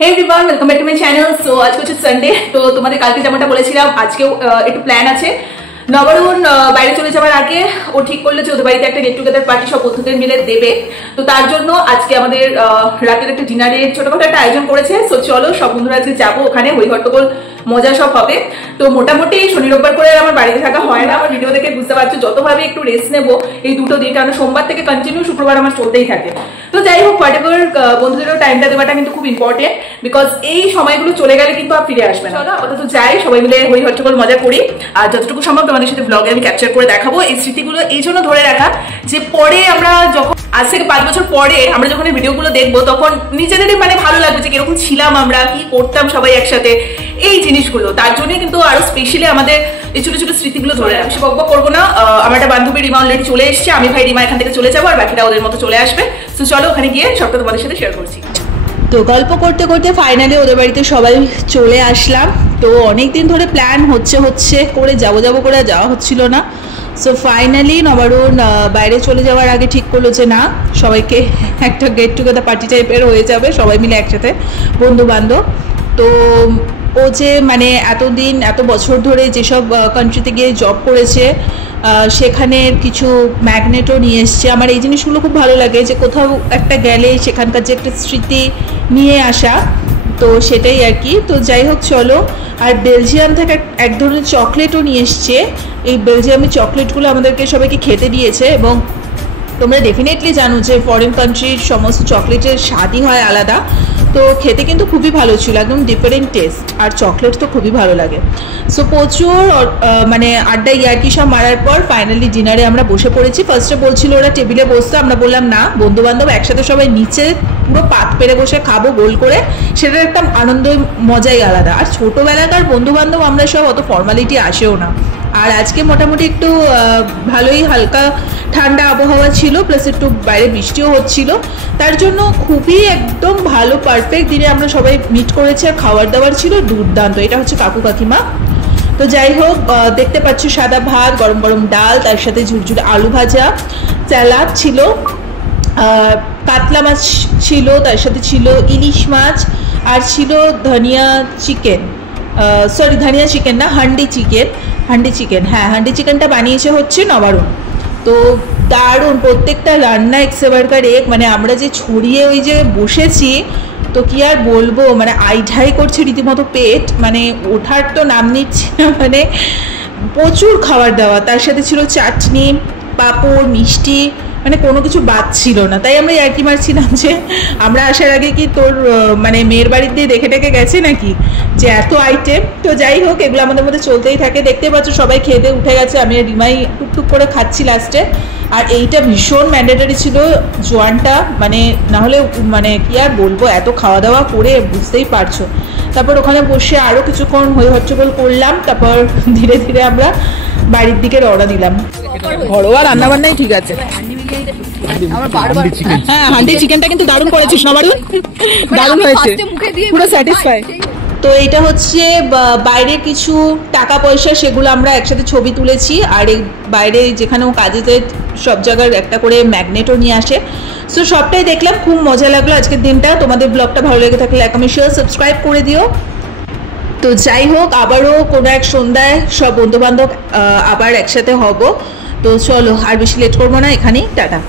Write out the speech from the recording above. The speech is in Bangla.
Hey everyone, welcome back to my channel. So আজকে হচ্ছে সানডে, তো তোমাদের কালকে যেমনটা বলেছিলাম আজকেও একটু প্ল্যান আছে। নবরুণ বাইরে চলে যাওয়ার আগে ও ঠিক করলো যে ওদের বাড়িতে একটা গেট টুগেদার পার্টি সব বন্ধুদের মিলে দেবে। তো তার জন্য আজকে আমাদের রাতের একটা ডিনারে ছোটখাটো একটা আয়োজন করেছে। সো চলো সব বন্ধুরা আজকে যাবো ওখানে, হই হট্টগোল মজা সব হবে। তো মোটামুটি শনি রোববার করে আমার বাড়িতে থাকা হয় না, আমার ভিডিও দেখে বুঝতে পারছো যতভাবে একটু রেস্ট নেবো এই দুটো দিন, কারণ সোমবার থেকে কন্টিনিউ শুক্রবার আমার চলতেই থাকে। তো যাই হোক, হোয়াটএভার বন্ধুদেরও টাইমটা দেওয়াটা কিন্তু খুব ইম্পর্টেন্ট, বিকজ এই সময়গুলো চলে গেলে কিন্তু আর ফিরে আসবে না। অথচ যাই সবাই মিলে হই হট্টগোল মজা করি, আর যতটুকু সম্ভব তোমাদের সাথে ব্লগে আমি ক্যাপচার করে দেখাবো। এই স্মৃতিগুলো এই জন্য ধরে রাখা যে পরে আমরা যখন আজ থেকে 5 বছর পরে আমরা যখন এই ভিডিওগুলো দেখবো তখন নিজেদেরই মানে ভালো লাগবে যে কিরকম ছিলাম আমরা, কি করতাম সবাই একসাথে, এই জিনিসগুলো। তার জন্য কিন্তু আরো স্পেশালি আমাদের এই ছোট ছোট স্মৃতিগুলো ধরে রাখবো। সে বকবক করবো না, আমার একটা বান্ধবী রিমা অলরেডি চলে এসছে, আমি ভাই রিমা এখান থেকে চলে যাবো আর বাকিরা ওদের মতো চলে আসবে। তো চলো ওখানে গিয়ে সবটা তোমাদের সাথে শেয়ার করছি। তো গল্প করতে করতে ফাইনালি ওদের বাড়িতে সবাই চলে আসলাম। তো অনেকদিন ধরে প্ল্যান হচ্ছে করে যাবো করে যাওয়া হচ্ছিল না। সো ফাইনালি নবরুণ বাইরে চলে যাওয়ার আগে ঠিক করলো যে না, সবাইকে একটা গেট টুগেদার পার্টি টাইপের হয়ে যাবে, সবাই মিলে একসাথে বন্ধু বান্ধব। তো ও যে মানে এত বছর ধরে যেসব কান্ট্রিতে গিয়ে জব করেছে সেখানে কিছু ম্যাগনেটও নিয়ে এসছে। আমার এই জিনিসগুলো খুব ভালো লাগে যে কোথাও একটা গেলে সেখানকার যে একটা স্মৃতি নিয়ে আসা, তো সেটাই আর কি। তো যাই হোক চলো, আর বেলজিয়াম থেকে এক ধরনের চকলেটও নিয়ে এসছে। এই বেলজিয়ামের চকলেটগুলো আমাদেরকে সবাইকে খেতে দিয়েছে, এবং তোমরা ডেফিনেটলি জানো যে ফরেন কান্ট্রির সমস্ত চকলেটের স্বাদই হয় আলাদা। তো খেতে কিন্তু খুবই ভালো ছিল, একদম ডিফারেন্ট টেস্ট, আর চকলেট তো খুবই ভালো লাগে। সো প্রচুর মানে আড্ডা ইয়ার্কি সব মারার পর ফাইনালি ডিনারে আমরা বসে পড়েছি। ফার্স্টে বলছিল ওরা টেবিলে বসতে, আমরা বললাম না, বন্ধু বান্ধব একসাথে সবাই নিচে পুরো পাত পেরে বসে খাবো গোল করে, সেটার একটা আনন্দ মজাই আলাদা। আর ছোটোবেলাকার বন্ধু বান্ধব আমরা সব অত ফর্মালিটি আসেও না। আর আজকে মোটামুটি একটু ভালোই হালকা ঠান্ডা আবহাওয়া ছিল, প্লাস একটু বাইরে বৃষ্টিও হচ্ছিল, তার জন্য খুবই একদম ভালো পারফেক্ট দিনে আমরা সবাই মিট করেছি। আর খাবার দাবার ছিল দুর্দান্ত। এটা হচ্ছে কাকু কাকিমা। তো যাই হোক, দেখতে পাচ্ছ সাদা ভাত, গরম গরম ডাল, তার সাথে ঝুরঝুরে আলু ভাজা, স্যালাড ছিল, কাতলা মাছ ছিল, তার সাথে ছিল ইলিশ মাছ, আর ছিল ধনিয়া চিকেন, ধনিয়া চিকেন না, হান্ডি চিকেন, হ্যাঁ হান্ডি চিকেনটা বানিয়েছে হচ্ছে নবরুণ। তো দারুণ, প্রত্যেকটা রান্না এক্সেবারকার এক, মানে আমরা যে ছড়িয়ে ওই যে বসেছি, তো কি আর বলবো, মানে আইঢাই করছে রীতিমতো পেট, মানে ওঠার তো নাম নিচ্ছে না, মানে প্রচুর খাবার দাওয়া। তার সাথে ছিল চাটনি, পাঁপড়, মিষ্টি, মানে কোনো কিছু বাদ ছিল না। তাই আমরা ইয়ার্কি মারছিলাম যে আমরা আসার আগে কি তোর মানে মেয়ের বাড়ির দিয়ে দেখে গেছে নাকি যে এত আইটেম। তো যাই হোক, এগুলো আমাদের মধ্যে চলতেই থাকে। দেখতে পাচ্ছ সবাই খেতে উঠে গেছে, আমি রিমাই টুকটুক করে খাচ্ছি লাস্টে। আর এইটা ভীষণ ম্যান্ডেটারি ছিল, জোয়ানটা, মানে নাহলে মানে কি আর বলবো, এত খাওয়া দাওয়া করে বুঝতেই পারছো। তারপর ওখানে বসে আরও কিছুক্ষণ হই হট্টগোল করলাম, তারপর ধীরে ধীরে আমরা বাড়ির দিকে রওনা দিলাম। ঘরোয়া রান্না বান্নাই ঠিক আছে। হ্যাঁ, হান্ডি চিকেনটা কিন্তু দারুণ করেছিস নবরুণ, দারুণ হয়েছে, পুরো স্যাটিসফাই। তো এটা হচ্ছে বাইরে কিছু টাকা পয়সা, সেগুলো আমরা একসাথে ছবি তুলেছি। আর এই বাইরে যেখানেও কাজেতে সব জায়গার একটা করে ম্যাগনেটও নিয়ে আসে। সো সবটাই দেখলাম, খুব মজা লাগলো আজকের দিনটা। তোমাদের ব্লগটা ভালো লেগে থাকলে লাইক, কমেন্ট, শেয়ার, সাবস্ক্রাইব করে দিও। তো যাই হোক, আবারও কোনো এক সন্ধ্যায় সব বন্ধুবান্ধব আবার একসাথে হব। তো চলো আর বেশি লেট করবো না, এখানেই টাটা।